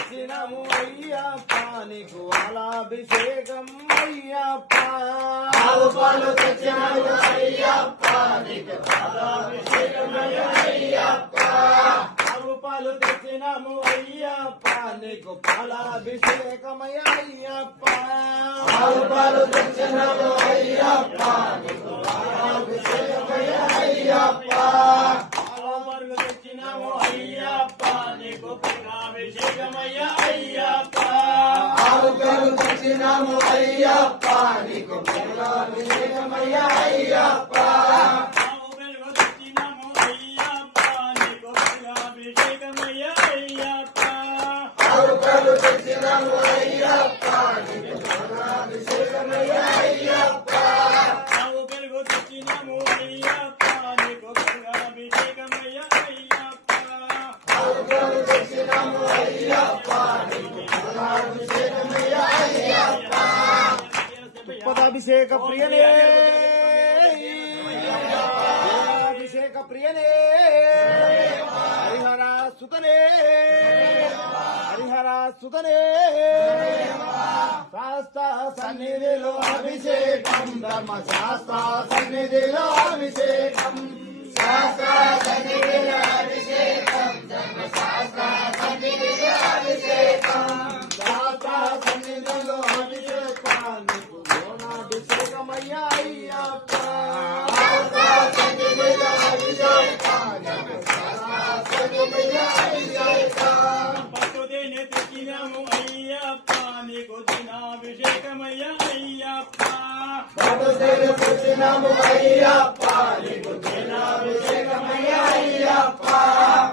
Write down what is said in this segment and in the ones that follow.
తెచ్చినము అయ్యప్ప నీకు పాలాభిషేకం అయ్యప్ప ఆవు పాలు తెచ్చినము అయ్యప్ప నీకు పాలాభిషేకం అయ్యప్ప ఆవు పాలు తెచ్చినము అయ్యప్ప నీకు పాలాభిషేకమయ అయ్యప్ప ఆవు పాలు తెచ్చినము అయ్యప్ప నీకు పాలాభిషేకమయ అయ్యప్ప ఆవు తెచ్చినము అయ్యప్ప నీకు పాలాభిషేకమయ అయ్యప్ప ఆవు పాలు తెచ్చినము అయ్యప్ప నీకు పాలాభిషేకమయ అయ్యప్ప ఆవు పాలు తెచ్చినము అయ్యప్ప నీకు పాలాభిషేకమయ అయ్యప్ప ఆవు పెరుగు తెచ్చినము అయ్యప్ప నీకు పాలాభిషేకమయ అయ్యప్ప ఆవు పాలు తెచ్చినము అయ్యప్ప నీకు పాలాభిషేకమయ అయ్యప్ప పదాభిషేక ప్రియనే అభిషేక ప్రియనే హరిహర సుతనే హరిహర సుతనే శాస్త్ర సన్నిధిలో అభిషేకం ధర్మ శాస్త్ర సన్నిధిలో అభిషేకం శాస్త్ర సన్నిధిలో అభిషేకం ధర్మ శాస్త్ర సన్నిధిలో అభిషేకం శాస్త్ర సన్నిధిలో అభిషేకానికి అభిషేకమయ్యా అయ్యప్ప శాస్త్ర సన్నిధిలో అభిషేకం ధర్మ శాస్త్ర సన్నిధిలో అభిషేకం పట్టుదేనే తెచ్చినాము అయ్యప్ప నీకు దినాభిషేకమయ్య అయ్యప్ప పట్టుదేని తెచ్చినము అయ్యప్ప నీకు దినాభిషేకమయ అయ్యప్ప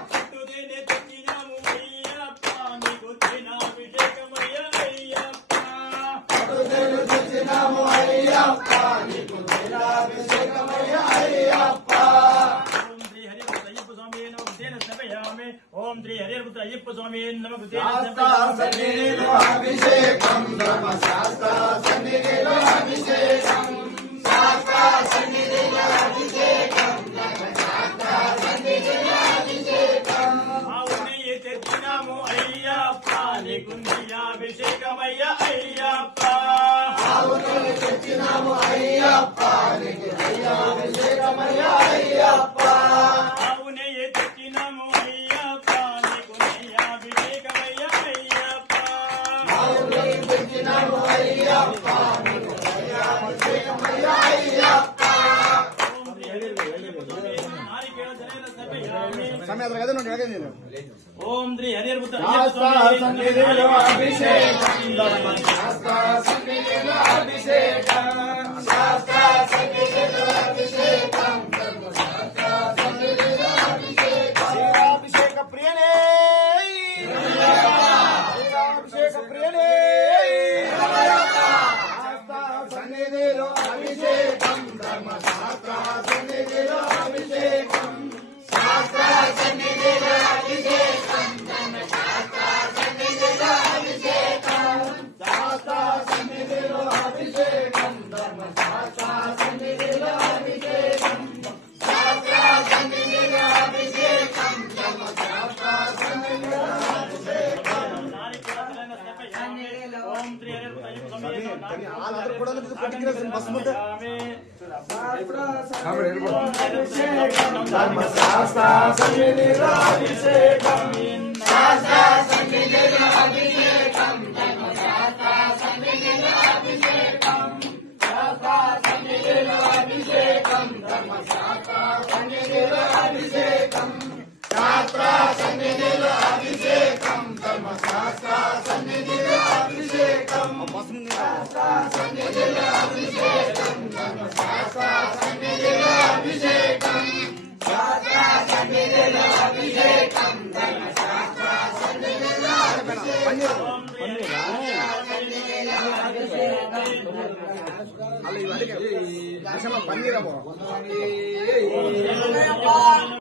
పట్టుదేనే తెచ్చినాము అయ్యప్ప నీకు దినాభిషేకమయ్య అయ్యప్ప పట్టుదేని తెచ్చినము అయ్యప్ప నీకు దినాభిషేకమయ అయ్యప్ప ఓం శ్రీ హరిపుత్ర అయ్యప్ప స్వామి నమ శాస్త్ర సన్నిధిలో అభిషేకం ధర్మ శాస్త్ర సన్నిధిలో అభిషేకం శాస్త్ర సన్నిధిలో అభిషేకం ధర్మ శాస్త్ర సన్నిధిలో అభిషేకం ఆవుని తెచ్చినాము అయ్యప్ప నీకు అభిషేకమయ్య అయ్యప్ప ఆవును తెచ్చినాము అయ్యప్ప నీకు అభిషేకమయ అయ్యప్ప ఆవుని తెచ్చినాము అయ్యప్ప నీకు అభిషేకమయ్య అయ్యప్ప ఆవును తెచ్చినాము అయ్యప్ప నీకు అభిషేకమయ అయ్యప్ప ఓం శ్రీ హరిపుత్ర శాస్త్ర సన్నిధిలో అభిషేకం ధర్మ శాస్త్ర సన్నిధిలో అభిషేకం శాస్త్ర సన్నిధిలో అభిషేకం ధర్మ శాస్త్ర సన్నిధిలో అభిషేకం అభిషేక ప్రియనే అభిషేక ప్రియనే శాస్త్ర సన్నిధిలో అభిషేకం ధర్మ శాస్త్ర సన్నిధిలో అభిషేకం శాస్త్ర సన్నిధిలో అభిషేకం ధర్మ శాస్త్ర సన్నిధిలో అభిషేకం శాస్త్ర సన్నిధిలో అభిషేకం ధర్మ శాస్త్ర సన్నిధిలో అభిషేకం శాస్త్ర సన్నిధిలో అభిషేకం ధర్మ శాస్త్ర సన్నిధిలో అభిషేకం ఓం శ్రీ ధర్మ శాస్త్ర సన్నిధిలో అభిషేకం శాస్త్ర సన్నిధిలో అభిషేకం ధర్మ శాస్త్ర సన్నిధిలో అభిషేకం శాస్త్ర సన్నిధిలో అభిషేకం ధర్మ శాస్త్ర సన్నిధిలో అభిషేకం శాస్త్ర సన్నిధిలో అభిషేకం ధర్మ శాస్త్ర సన్నిధిలో అభిషేకం శాస్త్ర సన్నిధిలో అభిషేకం ధర్మ శాస్త్ర సన్నిధిలో అభిషేకం శాస్త్ర సన్నిధిలో అభిషేకం ధర్మ శాస్త్ర సన్నిధిలో అభిషేకం